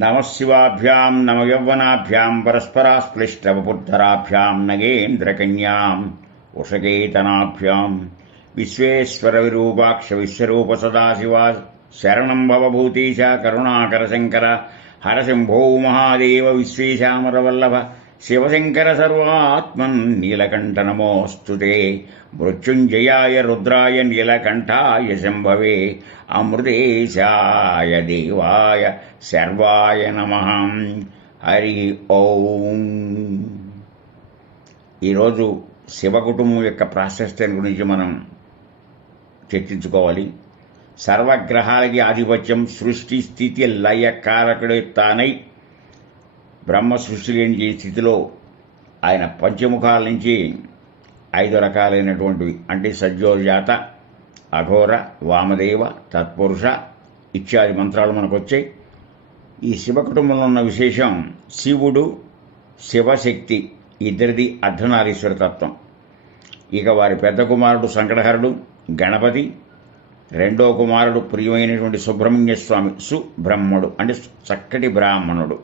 నమశివాభ్యాం నమయౌవనాభ్యాం పరస్పరాశ్లిష్టవపుద్ధరాభ్యాం నగేంద్రకన్యాం ఉషకేతనాభ్యాం విశ్వేశ్వరవిరూపాక్ష విశ్వరూప సదాశివా శరణం భవభూతీశ కరుణాకర శంకర హరశంభో మహాదేవ విశ్వేశామరవల్లభ శివశంకర సర్వాత్మన్ నీలకంఠ నమోస్తుతే మృత్యుంజయాయ రుద్రాయ నీలకంఠాయ శంభవే అమృతేశాయ దేవాయ సర్వాయ నమః. హరి ఓం. ఈరోజు శివకుటుంబం యొక్క ప్రాశస్త్యం గురించి మనం చర్చించుకోవాలి. సర్వగ్రహాలకి ఆధిపత్యం, సృష్టి స్థితి లయ కారకుడే తానై బ్రహ్మ సృష్టి లేని స్థితిలో ఆయన పంచముఖాల నుంచి 5 రకాలైనటువంటివి అంటే సజ్జోజాత, అఘోర, వామదేవ, తత్పురుష ఇత్యాది మంత్రాలు మనకు వచ్చాయి. ఈ శివ కుటుంబంలో ఉన్న విశేషం శివుడు, శివశక్తి ఇద్దరిది అర్ధనారీశ్వర తత్వం. ఇక వారి పెద్ద కుమారుడు సంకటహరుడు గణపతి, రెండో కుమారుడు ప్రియమైనటువంటి సుబ్రహ్మణ్య స్వామి సుబ్రహ్మడు అంటే చక్కటి బ్రాహ్మణుడు.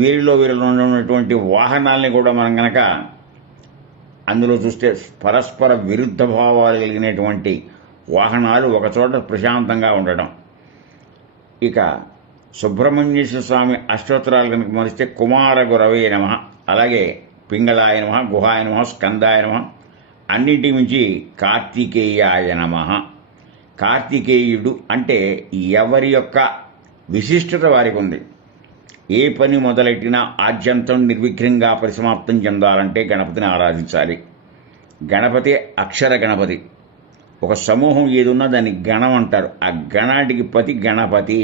వీరిలో ఉన్నటువంటి వాహనాల్ని కూడా మనం గనక అందులో చూస్తే పరస్పర విరుద్ధ భావాలు కలిగినటువంటి వాహనాలు ఒకచోట ప్రశాంతంగా ఉండడం. ఇక సుబ్రహ్మణ్యేశ్వర స్వామి అష్టోత్తరాలు కనుక మరిస్తే కుమార గురవే నమః, అలాగే పింగళాయ నమః, గుహాయ నమః, స్కందాయ నమః, అన్నింటి మించి కార్తికేయాయ నమః. కార్తికేయుడు అంటే ఎవరి యొక్క విశిష్టత వారికి ఉంది. ఏ పని మొదలెట్టినా ఆద్యంతం నిర్విఘ్నంగా పరిసమాప్తం చెందాలంటే గణపతిని ఆరాధించాలి. గణపతి అక్షర గణపతి. ఒక సమూహం ఏదున్నా దాన్ని గణం అంటారు. ఆ గణాటికి పతి గణపతి,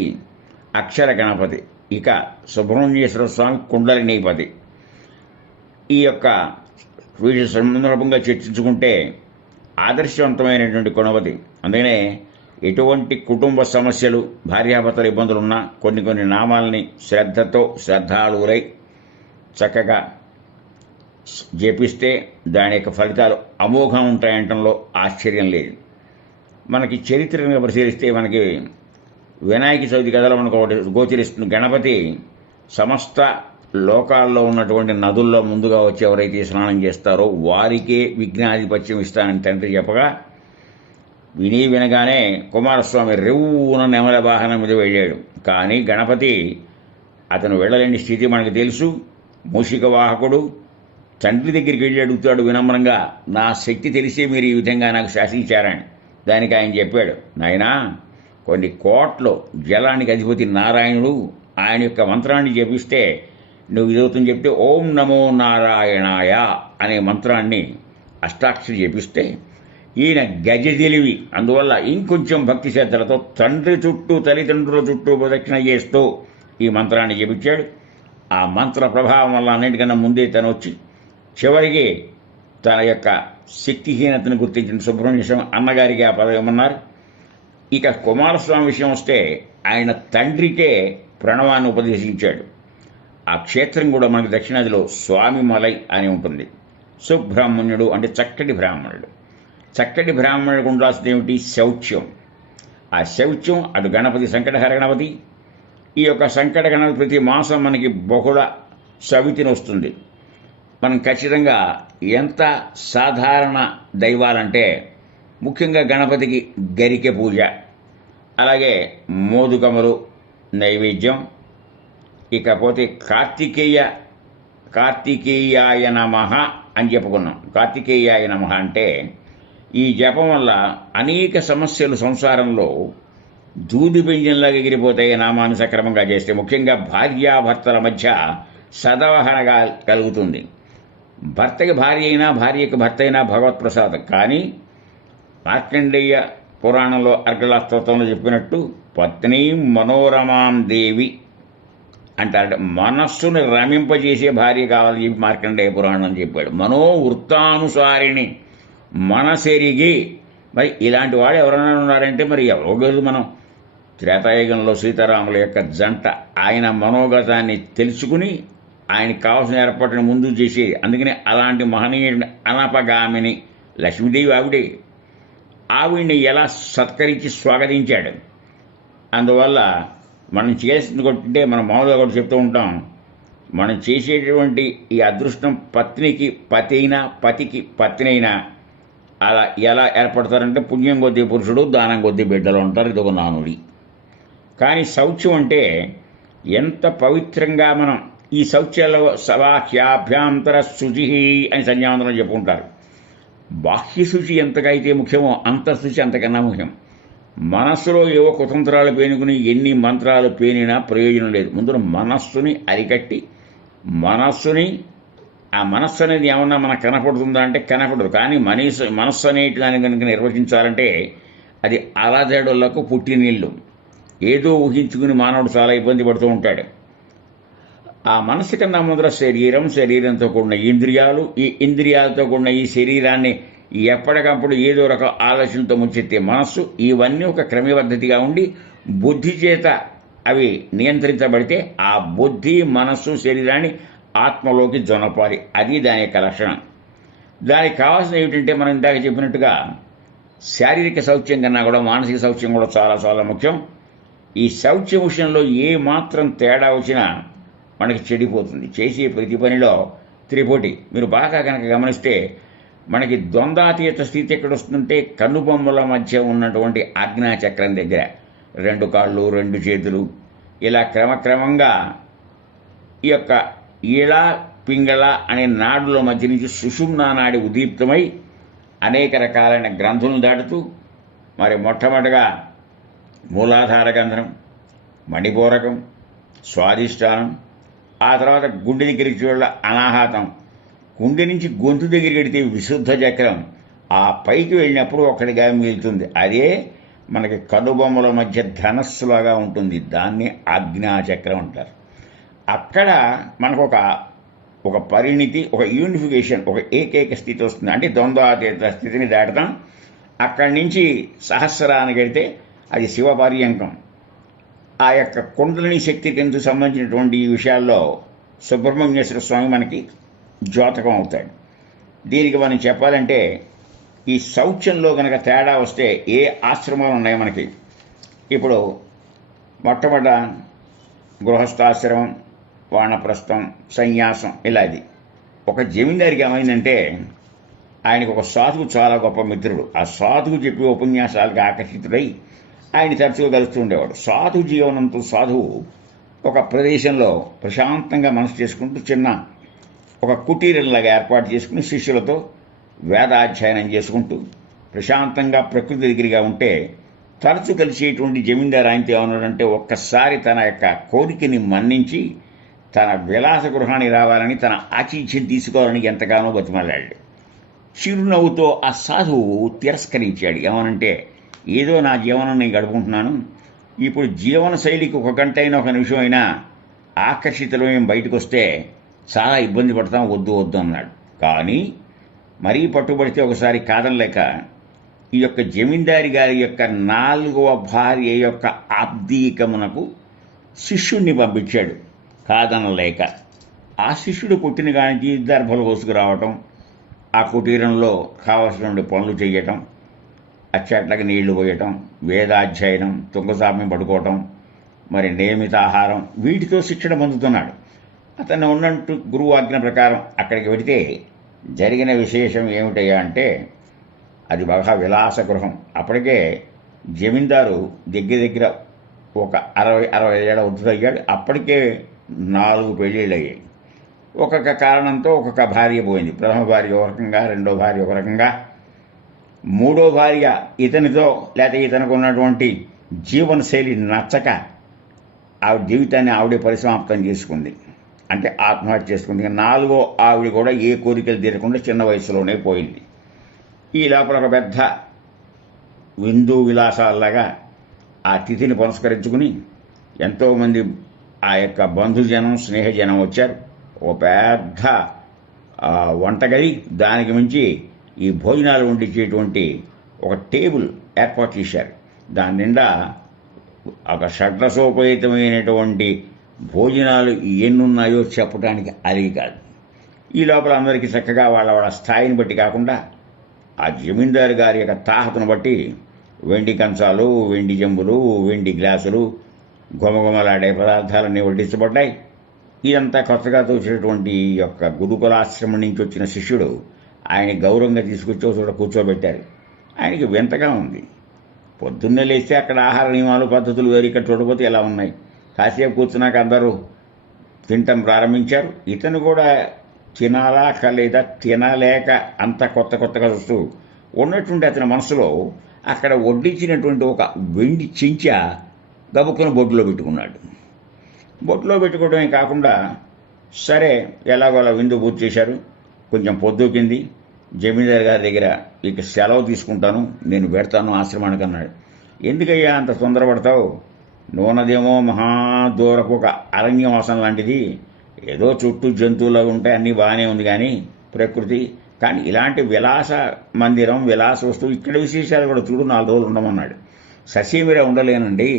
అక్షర గణపతి. ఇక సుబ్రహ్మణ్యేశ్వర స్వామి కుండలినీపతి. ఈ యొక్క వీటి సందర్భంగా చర్చించుకుంటే ఆదర్శవంతమైనటువంటి గణపతి. అందుకనే ఎటువంటి కుటుంబ సమస్యలు, భార్యాభర్తల ఇబ్బందులున్నా కొన్ని నామాలని శ్రద్ధతో శ్రద్ధాళువులై చక్కగా జపిస్తే దాని యొక్క ఫలితాలు అమోఘం ఉంటాయంటంలో ఆశ్చర్యం లేదు. మనకి చరిత్రను పరిశీలిస్తే మనకి వినాయక చవితి కథలో మనకు ఒకటి గోచరిస్తుంది. గణపతి సమస్త లోకాల్లో ఉన్నటువంటి నదుల్లో ముందుగా వచ్చి ఎవరైతే స్నానం చేస్తారో వారికే విఘ్నాధిపత్యం ఇస్తానని తండ్రి చెప్పగా వినగానే కుమారస్వామి రెవ్వున నెమల వాహనం మీద వెళ్ళాడు. కానీ గణపతి అతను వెళ్ళలేని స్థితి మనకు తెలుసు. మూషిక వాహకుడు తండ్రి దగ్గరికి వెళ్ళి అడుగుతాడు వినమ్రంగా, నా శక్తి తెలిసే మీరు ఈ విధంగా నాకు శాసించారని. దానికి ఆయన చెప్పాడు, నాయనా కొన్ని కోట్ల జలానికి అధిపతి నారాయణుడు, ఆయన యొక్క మంత్రాన్ని జపిస్తే నువ్వు ఇదవుతుందని చెప్తే ఓం నమో నారాయణాయ అనే మంత్రాన్ని అష్టాక్షరి జపిస్తే ఈయన గజ తెలివి. అందువల్ల ఇంకొంచెం భక్తి శ్రద్ధలతో తండ్రి చుట్టూ తల్లిదండ్రుల చుట్టూ ప్రదక్షిణ చేస్తూ ఈ మంత్రాన్ని జపించాడు. ఆ మంత్ర ప్రభావం వల్ల అన్నిటికన్నా ముందే తను వచ్చి చివరికి తన యొక్క శక్తిహీనతను గుర్తించిన సుబ్రహ్మణ్య స్వామి అన్నగారికి ఆ పదవి ఇమ్మన్నారు. ఇక కుమారస్వామి విషయం వస్తే ఆయన తండ్రికే ప్రణవాన్ని ఉపదేశించాడు. ఆ క్షేత్రం కూడా మనకి దక్షిణాదిలో స్వామిమలై అని ఉంటుంది. సుబ్రహ్మణ్యుడు అంటే చక్కటి బ్రాహ్మణుడు. చక్కటి బ్రాహ్మణుడికి ఉండాల్సింది ఏమిటి? శౌచ్యం. ఆ శౌచ్యం అటు గణపతి సంకటహర గణపతి. ఈ యొక్క సంకట గణపతి ప్రతి మాసం మనకి బహుళ సవితిని వస్తుంది. మనం ఖచ్చితంగా ఎంత సాధారణ దైవాలంటే ముఖ్యంగా గణపతికి గరికె పూజ, అలాగే మోదుకములు నైవేద్యం. ఇకపోతే కార్తికేయాయ నమః అని చెప్పుకున్నాం. కార్తికేయాయ నమః అంటే ఈ జపం వల్ల అనేక సమస్యలు సంసారంలో దూది పెంజంలాగా ఎగిరిపోతాయి నామాన్ని సక్రమంగా చేస్తే. ముఖ్యంగా భార్యాభర్తల మధ్య సదవహనగా కలుగుతుంది. భర్తకి భార్య అయినా భార్యకి భర్త అయినా భగవత్ప్రసాదం. కానీ మార్కండేయ పురాణంలో అర్గళాస్తోత్రంలో చెప్పినట్టు పత్ని మనోరమాం దేవి అంటారు. మనస్సును రమింపజేసే భార్య కావాలని చెప్పి మార్కండేయ పురాణం చెప్పాడు. మనోవృత్తానుసారిణి, మనసెరిగి. మరి ఇలాంటి వాడు ఎవరైనా ఉన్నారంటే మరి ఎవరో మనం త్రేతాయుగంలో సీతారాముల యొక్క జంట ఆయన మనోగతాన్ని తెలుసుకుని ఆయనకు కావాల్సిన ఏర్పాటుని ముందు చేసి, అందుకని అలాంటి మహనీయుడిని అనపగామిని లక్ష్మీదేవి ఆవిడ్ని ఎలా సత్కరించి స్వాగతించాడు. అందువల్ల మనం చేసింది కొట్టే మనం మామూలుగా కూడా చెప్తూ ఉంటాం, మనం చేసేటువంటి ఈ అదృష్టం పత్నికి పతి అయినా పతికి పత్ని అయినా అలా ఎలా ఏర్పడతారంటే పుణ్యం కొద్దీ పురుషుడు దానం కొద్దీ బిడ్డలు ఉంటారు. ఇది ఒక నానుడి. కానీ శౌచ్యం అంటే ఎంత పవిత్రంగా మనం ఈ శౌచ్యాల సవాఖ్యాభ్యాంతర శుచి అని సంధ్యావందనం చెప్పుకుంటారు. బాహ్య శుచి ఎంతగా అయితే ముఖ్యమో అంతఃశుచి అంతకన్నా ముఖ్యం. మనస్సులో ఏవో కుతంత్రాలు పేనుకుని ఎన్ని మంత్రాలు పేనినా ప్రయోజనం లేదు. ముందు మనస్సుని అరికట్టి ఆ మనస్సు అనేది ఏమన్నా మనకు కనపడుతుందా అంటే కనపడదు. కానీ మనస్సు అనేటి దాన్ని కనుక నిర్వచించాలంటే అది అలజడులకు పుట్టినీళ్ళు. ఏదో ఊహించుకుని మానవుడు చాలా ఇబ్బంది పడుతూ ఉంటాడు. ఆ మనస్సు కన్నా ముందర శరీరంతో కూడిన ఇంద్రియాలు, ఈ ఇంద్రియాలతో కూడిన ఈ శరీరాన్ని ఎప్పటికప్పుడు ఏదో రకం ఆలోచనతో ముంచెత్తే మనస్సు, ఇవన్నీ ఒక క్రమపద్ధతిగా ఉండి బుద్ధి చేత అవి నియంత్రించబడితే ఆ బుద్ధి మనస్సు శరీరాన్ని ఆత్మలోకి జొనపాలి. అది దాని యొక్క లక్షణం. దానికి కావాల్సిన ఏమిటంటే మనం ఇందాక చెప్పినట్టుగా శారీరక శౌచ్యం కన్నా కూడా మానసిక శౌచ్యం కూడా చాలా చాలా ముఖ్యం. ఈ శౌచ్యం విషయంలో ఏ మాత్రం తేడా వచ్చినా మనకి చెడిపోతుంది. చేసే ప్రతి పనిలో త్రిపోటి. మీరు బాగా కనుక గమనిస్తే మనకి ద్వంద్వాతీత స్థితి ఎక్కడొస్తుందంటే కనుబొమ్మల మధ్య ఉన్నటువంటి ఆజ్ఞాచక్రం దగ్గర 2 కాళ్ళు 2 చేతులు ఇలా క్రమక్రమంగా ఈ యొక్క ఈళ పింగళ అనే నాడుల మధ్య నుంచి సుషుమ్నా నాడి ఉద్దీప్తమై అనేక రకాలైన గ్రంథులను దాటుతూ మరి మొట్టమొదటిగా మూలాధార గంధం, మణిపూరకం, స్వాధిష్టానం, ఆ తర్వాత గుండె దగ్గరికి చూడ అనాహతం, గుండె నుంచి గొంతు దగ్గరికి వెడితే విశుద్ధ చక్రం, ఆ పైకి వెళ్ళినప్పుడు ఒకటిగా మిగులుతుంది. అదే మనకి కనుబొమ్మల మధ్య ధనస్సులాగా ఉంటుంది. దాన్ని ఆజ్ఞాచక్రం అంటారు. అక్కడ మనకు ఒక పరిణితి, ఒక యూనిఫికేషన్, ఒక ఏకైక స్థితి వస్తుంది. అంటే ద్వంద్వాతీత స్థితిని దాటుతాం. అక్కడి నుంచి సహస్రానికి వెళ్తే అది శివపర్యంకం. ఆ యొక్క కుండలిని శక్తి కిందకు సంబంధించినటువంటి ఈ విషయాల్లో సుబ్రహ్మణ్యేశ్వర స్వామి మనకి ద్యోతకం అవుతాడు. దీనికి మనం చెప్పాలంటే ఈ శౌచ్యంలో కనుక తేడా వస్తే ఏ ఆశ్రమాలు ఉన్నాయి మనకి. ఇప్పుడు మొట్టమొదట గృహస్థాశ్రమం, వానప్రస్థం, సన్యాసం, ఇలా ఇది. ఒక జమీందారికి ఏమైందంటే ఆయనకు ఒక సాధువు చాలా గొప్ప మిత్రుడు. ఆ సాధువు చెప్పే ఉపన్యాసాలకు ఆకర్షితుడై ఆయన తరచుగా కలుస్తూ ఉండేవాడు. సాధు జీవనంతో సాధువు ఒక ప్రదేశంలో ప్రశాంతంగా మనసు చేసుకుంటూ చిన్న ఒక కుటీరంలాగా ఏర్పాటు చేసుకుని శిష్యులతో వేదాధ్యయనం చేసుకుంటూ ప్రశాంతంగా ప్రకృతి దగ్గరగా ఉంటే తరచు కలిసేటువంటి జమీందారు ఆయనతో ఏమన్నాడంటే ఒక్కసారి తన యొక్క కోరికని మన్నించి తన విలాస గృహానికి రావాలని, తన ఆతిథ్యం తీసుకోవాలని ఎంతగానో బతిమలాడాడు. చిరునవ్వుతో ఆ సాధువు తిరస్కరించాడు. ఏమనంటే ఏదో నా జీవనం నేను గడుపుకుంటున్నాను, ఇప్పుడు జీవన శైలికి 1 గంట అయినా 1 నిమిషం అయినా ఆకర్షితులమేం బయటకు వస్తే చాలా ఇబ్బంది పడతాం, వద్దు అన్నాడు. కానీ మరీ పట్టుబడితే ఒకసారి కాదనలేక ఈ యొక్క జమీందారి గారి యొక్క 4వ భార్య యొక్క ఆబ్దీకమునకు శిష్యుణ్ణి పంపించాడు కాదనలేక. ఆ శిష్యుడు పుట్టిన కానికి దర్భలు కోసుకురావటం, ఆ కుటీరంలో కావలసిన పనులు చేయటం, అచ్చట్లకి నీళ్లు పోయటం, వేదాధ్యయనం, తుంగసామ్యం పడుకోవటం, మరి నియమిత ఆహారం, వీటితో శిక్షణ పొందుతున్నాడు. అతను ఉన్నట్టు గురువు ఆజ్ఞ ప్రకారం అక్కడికి వెడితే జరిగిన విశేషం ఏమిటయ్యా అంటే అది బాగా విలాస గృహం. అప్పటికే జమీందారు దగ్గర ఒక 60 ఏళ్ల వృద్ధుడయ్యాడు. అప్పటికే 4 పెళ్ళిళ్ళు అయ్యాయి. ఒక్కొక్క కారణంతో ఒక్కొక్క భార్య పోయింది. ప్రథమ భార్య ఒక రకంగా, రెండో భార్య ఒక రకంగా, మూడో భార్య ఇతనితో లేకపోతే ఇతనికి ఉన్నటువంటి జీవనశైలి నచ్చక ఆవిడ జీవితాన్ని ఆవిడే పరిసమాప్తం చేసుకుంది, అంటే ఆత్మహత్య చేసుకుంది. 4వ ఆవిడ కూడా ఏ కోరికలు తీరకుండా చిన్న వయసులోనే పోయింది. ఈ లోపల ఒక పెద్ద విందు విలాసాలలాగా ఆ తిథిని పురస్కరించుకుని ఎంతోమంది ఆ యొక్క బంధుజనం, స్నేహజనం వచ్చారు. ఓ పెద్ద వంటగది, దానికి మించి ఈ భోజనాలు వండించేటువంటి ఒక టేబుల్ ఏర్పాటు చేశారు. దాని నిండా ఒక షడ్రసోపేతమైనటువంటి భోజనాలు ఎన్నున్నాయో చెప్పడానికి అది కాదు. ఈ లోపల అందరికీ చక్కగా వాళ్ళ స్థాయిని బట్టి కాకుండా ఆ జమీందారు గారి యొక్క తాహతను బట్టి వెండి కంచాలు, వెండి జంబులు, వెండి గ్లాసులు, గుమగుమలాడే పదార్థాలన్నీ వడ్డించబడ్డాయి. ఇదంతా కొత్తగా తోచినటువంటి ఈ యొక్క గురుకులాశ్రమం నుంచి వచ్చిన శిష్యుడు ఆయన గౌరవంగా తీసుకొచ్చి ఒక చోట కూర్చోబెట్టారు. ఆయనకి వింతగా ఉంది. పొద్దున్నే లేస్తే అక్కడ ఆహార నియమాలు పద్ధతులు వేరు, ఇక్కడ చూడకపోతే ఎలా ఉన్నాయి. కాసేపు కూర్చున్నాక అందరూ తినటం ప్రారంభించారు. ఇతను కూడా తినాలా లేదా తినలేక అంత కొత్తగా చూస్తూ ఉన్నటువంటి అతని మనసులో అక్కడ వడ్డించినటువంటి ఒక వెండి చెంచా గబుక్కుని బొడ్డులో పెట్టుకున్నాడు. బొట్టులో పెట్టుకోవడమే కాకుండా సరే ఎలాగోలా విందు పూర్తి చేశారు. కొంచెం పొద్దుకింది. జమీందారు గారి దగ్గర ఇక సెలవు తీసుకుంటాను, నేను పెడతాను ఆశ్రమానికి అన్నాడు. ఎందుకయ్యా అంత తొందరపడతావు? నూనెదేమో మహాదూరపు ఒక అరణ్యవాసం లాంటిది, ఏదో చుట్టూ జంతువులు ఉంటాయి, అన్నీ బాగానే ఉంది కానీ ప్రకృతి, కానీ ఇలాంటి విలాస మందిరం విలాస వస్తువు ఇక్కడ విశేషాలు కూడా చూడు, 4 రోజులు ఉండమన్నాడు. ససీమిరా ఉండలేనండి,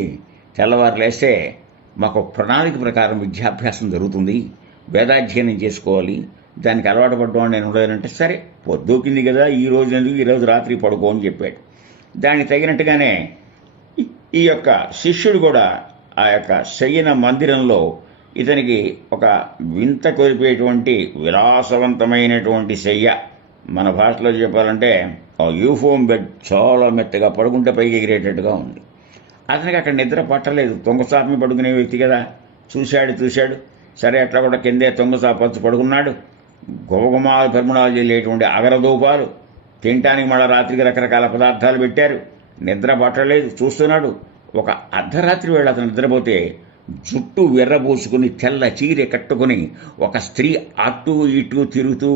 తెల్లవారు లేస్తే మాకు ప్రణాళిక ప్రకారం విద్యాభ్యాసం జరుగుతుంది, వేదాధ్యయనం చేసుకోవాలి, దానికి అలవాటు పడ్డం నేను ఉండలేనంటే సరే పొద్దుకింది కదా ఈ రోజు ఎందుకు, ఈరోజు రాత్రి పడుకో అని చెప్పాడు. దానికి తగినట్టుగానే ఈ యొక్క శిష్యుడు కూడా ఆ యొక్క శయన మందిరంలో ఇతనికి ఒక వింత కొలిపేటువంటి విలాసవంతమైనటువంటి శయ్య, మన భాషలో చెప్పాలంటే యూఫోమ్ బెడ్, చాలా మెత్తగా పడుకుంటే పైకి ఎగిరేటట్టుగా ఉంది. అతనికి అక్కడ నిద్ర పట్టలేదు. తొంగసాపి పడుకునే వ్యక్తి కదా, చూశాడు. సరే అట్లా కూడా కిందే తొంగసాపచ్చు పడుకున్నాడు. గుమగుమాలు పరిమళాలు చెల్లేటువంటి అగరదూపాలు, తినటానికి మళ్ళీ రాత్రికి రకరకాల పదార్థాలు పెట్టారు. నిద్ర పట్టలేదు, చూస్తున్నాడు. ఒక అర్ధరాత్రి వేళ అతను నిద్రపోతే జుట్టు విర్రబోసుకుని తెల్ల చీరె కట్టుకుని ఒక స్త్రీ అటు ఇటు తిరుగుతూ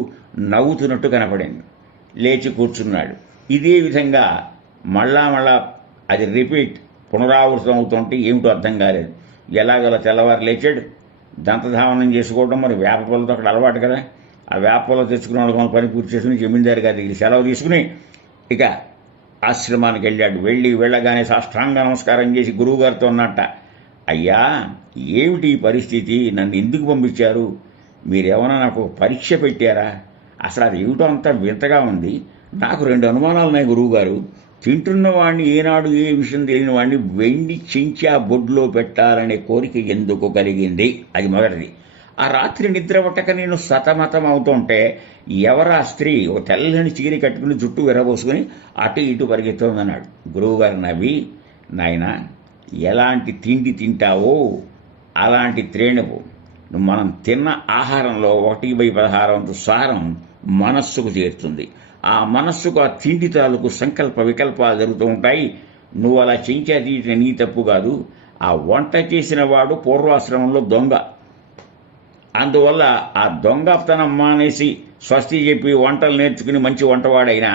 నవ్వుతున్నట్టు కనపడింది. లేచి కూర్చున్నాడు. ఇదే విధంగా మళ్ళా అది రిపీట్ పునరావృతం అవుతుంటే ఏమిటో అర్థం కాలేదు. ఎలాగలా తెల్లవారు లేచాడు. దంతధావనం చేసుకోవడం మరి వేప పూలతో అక్కడ అలవాటు కదా, ఆ వేప పూల తెచ్చుకున్న పని పూర్తి చేసుకుని జమీందారు గారి దగ్గర సెలవు తీసుకుని ఇక ఆశ్రమానికి వెళ్ళాడు. వెళ్ళగానే సాష్టాంగ నమస్కారం చేసి గురువుగారితో ఉన్నట్ట, అయ్యా ఏమిటి ఈ పరిస్థితి, నన్ను ఎందుకు పంపించారు, మీరేమన్నా నాకు పరీక్ష పెట్టారా, అసలు అది ఏమిటో అంతా వింతగా ఉంది, నాకు 2 అనుమానాలు ఉన్నాయి గురువుగారు. తింటున్న వాడిని ఏనాడు ఏ విషయం తెలియని వాడిని వెండి చెంచా బొడ్లో పెట్టాలనే కోరిక ఎందుకు కలిగింది, అది మొదటిది. ఆ రాత్రి నిద్ర పట్టక నేను సతమతం అవుతుంటే ఎవరా స్త్రీ ఒక తెల్లని చీర కట్టుకుని జుట్టు విరబోసుకుని అటు ఇటు పరిగెత్తుందన్నాడు. గురువుగారు నవ్వి, నాయన ఎలాంటి తిండి తింటావో అలాంటి త్రేణువు, మనం తిన్న ఆహారంలో 1/16 సారం మనస్సుకు చేరుతుంది. ఆ మనస్సుకు ఆ తిండి తాలూకు సంకల్ప వికల్పాలు జరుగుతూ ఉంటాయి. నువ్వు అలా చెంచా తీసిన నీ తప్పు కాదు. ఆ వంట చేసిన వాడు పూర్వాశ్రమంలో దొంగ, అందువల్ల ఆ దొంగతనం మానేసి స్వస్తి చెప్పి వంటలు నేర్చుకుని మంచి వంటవాడైనా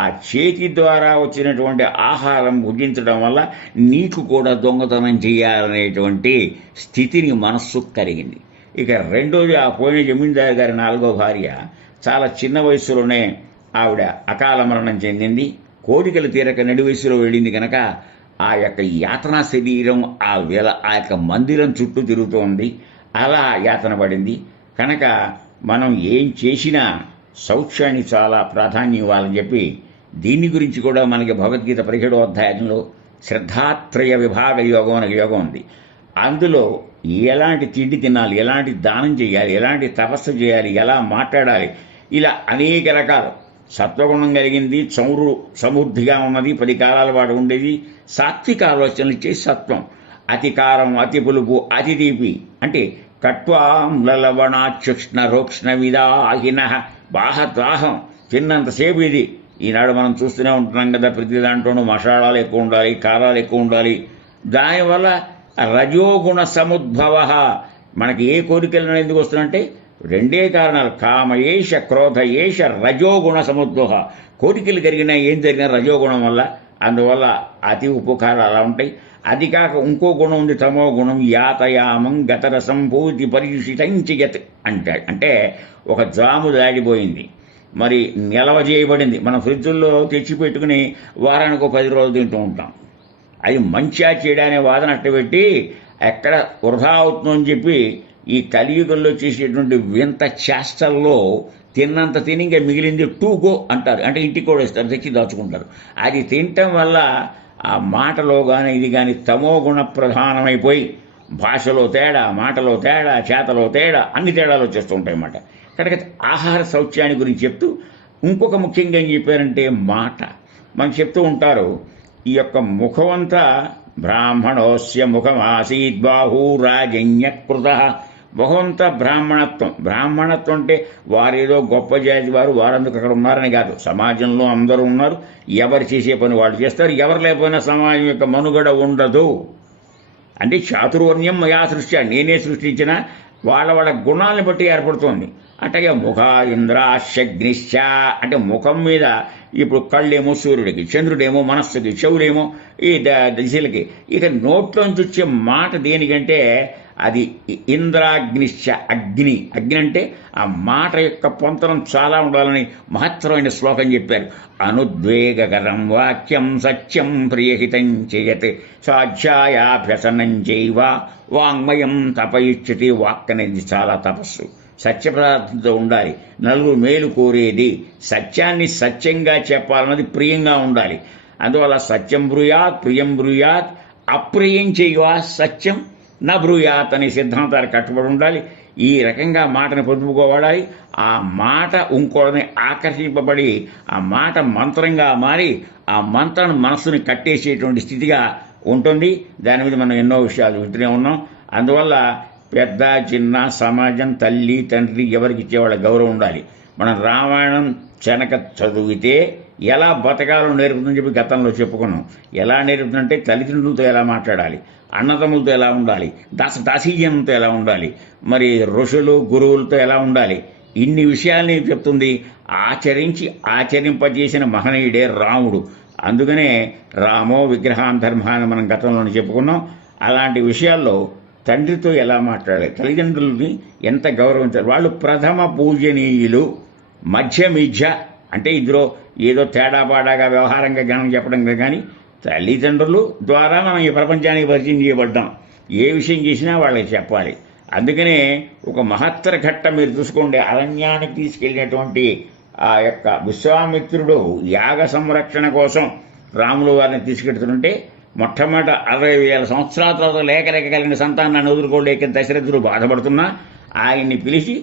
ఆ చేతి ద్వారా వచ్చినటువంటి ఆహారం భుజించడం వల్ల నీకు కూడా దొంగతనం చేయాలనేటువంటి స్థితిని మనస్సు కలిగింది. ఇక రెండోది, ఆ పోయిన జమీందారు గారి 4వ భార్య చాలా చిన్న వయసులోనే ఆవిడ అకాల మరణం చెందింది. కోరికలు తీరక నడి వయసులో వెళ్ళింది కనుక ఆ యొక్క యాతనా శరీరం ఆ యొక్క మందిరం చుట్టూ తిరుగుతోంది. అలా యాతన పడింది కనుక మనం ఏం చేసినా సౌఖ్యాన్ని చాలా ప్రాధాన్యం ఇవ్వాలని చెప్పి దీని గురించి కూడా మనకి భగవద్గీత 17వ అధ్యాయంలో శ్రద్ధాత్రయ విభాగ యోగం అనే యోగం ఉంది. అందులో ఎలాంటి తిండి తినాలి, ఎలాంటి దానం చేయాలి, ఎలాంటి తపస్సు చేయాలి, ఎలా మాట్లాడాలి, ఇలా అనేక రకాలు. సత్వగుణం కలిగింది, చౌరు సమృద్ధిగా ఉన్నది, 10 కాలాల పాటు ఉండేది. సాత్విక ఆలోచనలు ఇచ్చే సత్వం. అతి కారం, అతి పులుపు, అతి తీపి అంటే కట్వాంలవణాచుష్ణ రోక్ష్ణ విదాహిన బాహద్వాహం, తిన్నంతసేపు ఇది. ఈనాడు మనం చూస్తూనే ఉంటున్నాం కదా, ప్రతి దాంట్లోనూ మసాలాలు ఎక్కువ ఉండాలి, కారాలు ఎక్కువ ఉండాలి. దానివల్ల రజోగుణ సముద్భవ. మనకి ఏ కోరికలు ఎందుకు వస్తున్నాయంటే 2 కారణాలు, కామయేష క్రోధయేష రజోగుణ సముద్భవ. కోరికలు కలిగినా ఏం జరిగినా రజోగుణం వల్ల. అందువల్ల అతి ఉప్పు కారాలు అలా ఉంటాయి. అది కాక ఇంకో గుణం ఉంది, తమో గుణం. యాతయామం గతరసం పూర్తి పరిశిష్టంచియత్ అంటే ఒక జాము దాడిపోయింది, మరి నిలవ చేయబడింది, మనం ఫ్రిడ్జుల్లో తెచ్చిపెట్టుకుని వారానికి 10 రోజులు తింటూ ఉంటాం. అది మంచిగా చేయడానే వాదన అట్టబెట్టి ఎక్కడ వృధా అవుతుందని చెప్పి ఈ కలియుగంలో చేసేటువంటి వింత చేష్టల్లో తిన్నంత తిని ఇంకా మిగిలింది 2 గో అంటారు, అంటే ఇంటికి కూడా ఇస్తారు, తెచ్చి దాచుకుంటారు. అది తినటం వల్ల ఆ మాటలో కానీ ఇది కానీ తమో గుణ ప్రధానమైపోయి భాషలో తేడా, మాటలో తేడా, చేతలో తేడా, అన్ని తేడాలు వచ్చేస్తూ ఉంటాయి అన్నమాట. కనుక ఆహార శౌచ్యాన్ని గురించి చెప్తూ ఇంకొక ముఖ్యంగా ఏం చెప్పారంటే మాట. మనం చెప్తూ ఉంటారు, ఈ యొక్క ముఖమంతా బ్రాహ్మణోస్య ముఖమాసీద్బాహు రాజన్యకృత. ముఖమంతా బ్రాహ్మణత్వం. బ్రాహ్మణత్వం అంటే వారేదో గొప్ప జాతి వారు, వారందుకు అక్కడ ఉన్నారని కాదు. సమాజంలో అందరూ ఉన్నారు, ఎవరు చేసే పని వాళ్ళు చేస్తారు, ఎవరు లేకపోయినా సమాజం యొక్క మనుగడ ఉండదు. అంటే చాతుర్వర్ణ్యం మయా సృష్టి, నేనే సృష్టించిన వాళ్ళ వాళ్ళ గుణాలను బట్టి ఏర్పడుతోంది. అట్లాగే ముఖ ఇంద్రాశగ్నిశ్చ అంటే ముఖం మీద ఇప్పుడు కళ్ళేమో సూర్యుడికి, చంద్రుడేమో మనస్సుకి, చెవులేమో ఈ దిశలకి. ఇక నోట్లోంచి వచ్చే మాట దేనికంటే అది ఇంద్రాగ్నిశ్చ, అగ్ని. అగ్ని అంటే ఆ మాట యొక్క పొంతనం చాలా ఉండాలని మహత్తరమైన శ్లోకం చెప్పారు. అనుద్వేగకరం వాక్యం సత్యం ప్రియహితం చేయత్ స్వాధ్యాయాభ్యసనం చేయవ వాంగ్మయం తపయిచ్చతి. వాక్ అనేది చాలా తపస్సు, సత్యపదార్థంతో ఉండాలి. నలుగురు మేలు కోరేది, సత్యాన్ని సత్యంగా చెప్పాలన్నది ప్రియంగా ఉండాలి. అందువల్ల సత్యం బ్రూయాత్, ప్రియం బ్రూయాత్, అప్రియం చేయవ సత్యం నా బ్రూయాత్ అనే సిద్ధాంతాలు కట్టుబడి ఉండాలి. ఈ రకంగా మాటను పొందుకోవాలి. ఆ మాట ఇంకోటిని ఆకర్షింపబడి ఆ మాట మంత్రంగా మారి ఆ మంత్రాన్ని మనస్సుని కట్టేసేటువంటి స్థితిగా ఉంటుంది. దాని మీద మనం ఎన్నో విషయాలు వింటూనే ఉన్నాం. అందువల్ల పెద్ద చిన్న సమాజం, తల్లి తండ్రి ఎవరికి ఇచ్చేవాళ్ళ గౌరవం ఉండాలి. మనం రామాయణం చెనక చదివితే ఎలా బతకాలో నేర్పుతుందని చెప్పి గతంలో చెప్పుకున్నాం. ఎలా నేర్పుతుందంటే తల్లిదండ్రులతో ఎలా మాట్లాడాలి, అన్నదమ్ములతో ఎలా ఉండాలి, దాసీజనంతో ఎలా ఉండాలి, మరి ఋషులు గురువులతో ఎలా ఉండాలి, ఇన్ని విషయాల్ని చెప్తుంది. ఆచరించి ఆచరింపజేసిన మహనీయుడే రాముడు. అందుకనే రామో విగ్రహాంధర్మ అని మనం గతంలో చెప్పుకున్నాం. అలాంటి విషయాల్లో తండ్రితో ఎలా మాట్లాడాలి, తల్లిదండ్రులని ఎంత గౌరవించాలి, వాళ్ళు ప్రథమ పూజనీయులు. మధ్య అంటే ఇద్దరు ఏదో తేడాపాడాగా వ్యవహారంగా గణం చెప్పడం కానీ తల్లిదండ్రులు ద్వారా మనం ఈ ప్రపంచానికి పరిచయం చేయబడ్డాం. ఏ విషయం చేసినా వాళ్ళకి చెప్పాలి. అందుకనే ఒక మహత్తర ఘట్టం మీరు చూసుకోండి. అరణ్యానికి తీసుకెళ్ళినటువంటి ఆ యొక్క విశ్వామిత్రుడు యాగ సంరక్షణ కోసం రాములు వారిని తీసుకెడుతుంటే మొట్టమొదట 60,000 సంవత్సరాల తర్వాత లేకలేక కలిగిన సంతానాన్ని వదులుకోలేక దశరథుడు బాధపడుతున్నా ఆయన్ని పిలిచి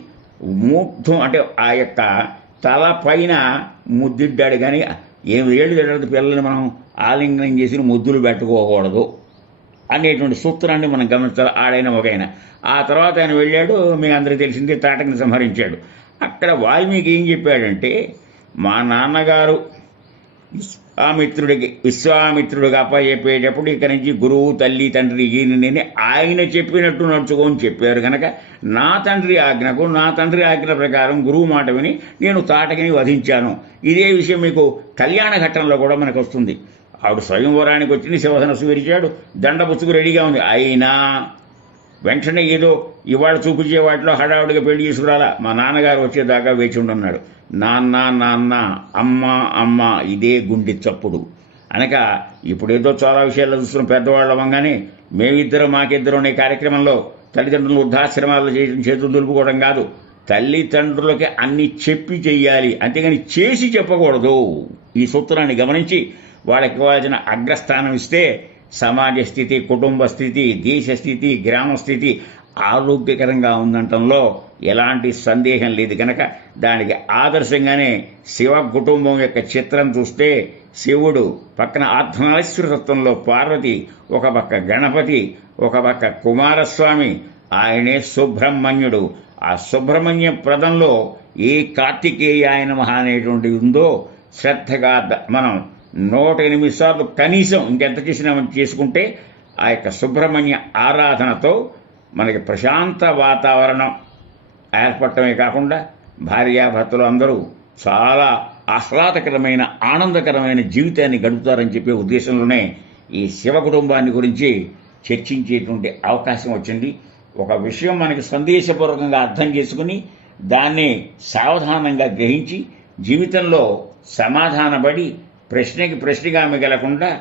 ముగ్ధం అంటే ఆ యొక్క తల పైన ముద్దిడ్డాడు. కానీ 7 ఏళ్ళు తర్వాత పిల్లల్ని మనం ఆలింగనం చేసి ముద్దులు పెట్టుకోకూడదు అనేటువంటి సూత్రాన్ని మనం గమనించాలి. ఆడైన ఒకైన ఆ తర్వాత ఆయన వెళ్ళాడు, మీకు అందరికీ తెలిసింది, తాటకిని సంహరించాడు. అక్కడ వాల్మీకి ఏం చెప్పాడంటే, మా నాన్నగారు విశ్వామిత్రుడిగా అప్పచెప్పేటప్పుడు ఇక నుంచి గురువు తల్లి తండ్రి ఈయనని ఆయన చెప్పినట్టు నడుచుకోని చెప్పారు కనుక నా తండ్రి ఆజ్ఞ ప్రకారం గురువు మాట విని నేను తాటకిని వధించాను. ఇదే విషయం మీకు కళ్యాణ ఘట్టంలో కూడా మనకు వస్తుంది. ఆవిడ స్వయంవరానికి వచ్చింది, శివధనస్సు విరిచాడు, దండపుచ్చుకు రెడీగా ఉంది. అయినా వెంటనే ఏదో ఇవాళ చూపించే వాటిలో హడావుడిగా పెళ్లి చేసుకురాలా, మా నాన్నగారు వచ్చేదాకా వేచి ఉండన్నాడు. నాన్న అమ్మ ఇదే గుండె చప్పుడు అనక ఇప్పుడేదో చాలా విషయాల్లో చూస్తున్న పెద్దవాళ్ళు అవ్వగానే మేమిద్దరం మాకిద్దరం అనే కార్యక్రమంలో తల్లిదండ్రులు వృద్ధాశ్రమాల్లో చేయడం, చేతులు దులుపుకోవడం కాదు. తల్లిదండ్రులకి అన్ని చెప్పి చెయ్యాలి, అంతేగాని చేసి చెప్పకూడదు. ఈ సూత్రాన్ని గమనించి వాళ్ళకి ఇవ్వాల్సిన అగ్రస్థానం ఇస్తే సమాజ స్థితి, కుటుంబ స్థితి, దేశ స్థితి, గ్రామ స్థితి ఆరోగ్యకరంగా ఉందంటంలో ఎలాంటి సందేహం లేదు. కనుక దానికి ఆదర్శంగానే శివ కుటుంబం యొక్క చిత్రం చూస్తే శివుడు పక్కన అర్ధనారీశ్వరతత్వంలో పార్వతి, ఒక పక్క గణపతి, ఒక పక్క కుమారస్వామి, ఆయనే సుబ్రహ్మణ్యుడు. ఆ సుబ్రహ్మణ్య ప్రదంలో ఏ కార్తికేయాయ నమః అనేటువంటిది ఉందో శ్రద్ధగా మనం 108 సార్లు కనీసం ఇంకెంత చేసినా మనం చేసుకుంటే ఆ యొక్క సుబ్రహ్మణ్య ఆరాధనతో మనకి ప్రశాంత వాతావరణం ఏర్పడటమే కాకుండా భార్యాభర్తలు అందరూ చాలా ఆహ్లాదకరమైన ఆనందకరమైన జీవితాన్ని గడుపుతారని చెప్పే ఉద్దేశంలోనే ఈ శివ కుటుంబాన్ని గురించి చర్చించేటువంటి అవకాశం వచ్చింది. ఒక విషయం మనకి సందేశపూర్వకంగా అర్థం చేసుకుని దాన్ని సావధానంగా గ్రహించి జీవితంలో సమాధానపడి ప్రశ్నకి ప్రశ్నగా మిగలకుండా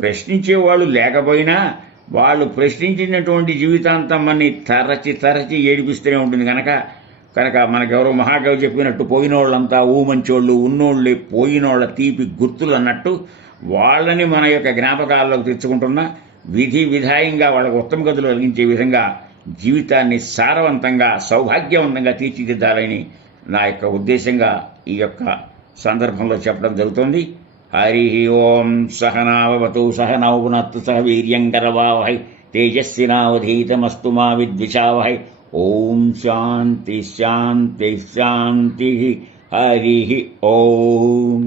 ప్రశ్నించేవాళ్ళు లేకపోయినా వాళ్ళు ప్రశ్నించినటువంటి జీవితాంతం అన్ని తరచి ఏడిపిస్తూనే ఉంటుంది. కనుక కనుక మనకెవరో మహాకవి చెప్పినట్టు పోయినోళ్ళంతా ఊమంచోళ్ళు, ఉన్నోళ్ళే పోయినోళ్ళ తీపి గుర్తులు అన్నట్టు వాళ్ళని మన యొక్క జ్ఞాపకాల్లోకి తెచ్చుకుంటున్న విధి విధాయంగా వాళ్ళకు ఉత్తమ గతులు కలిగించే విధంగా జీవితాన్ని సారవంతంగా సౌభాగ్యవంతంగా తీర్చిదిద్దాలని నా యొక్క ఉద్దేశంగా ఈ యొక్క సందర్భంలో చెప్పడం జరుగుతోంది. హరి ఓం సహనావతు సహనౌ పునత్తు సహ వీర్యంకరవావహై తేజస్వినావధీతమస్తు మా విద్విషావహై. ఓం శాంతి శాంతి శాంతి. హరి ఓం.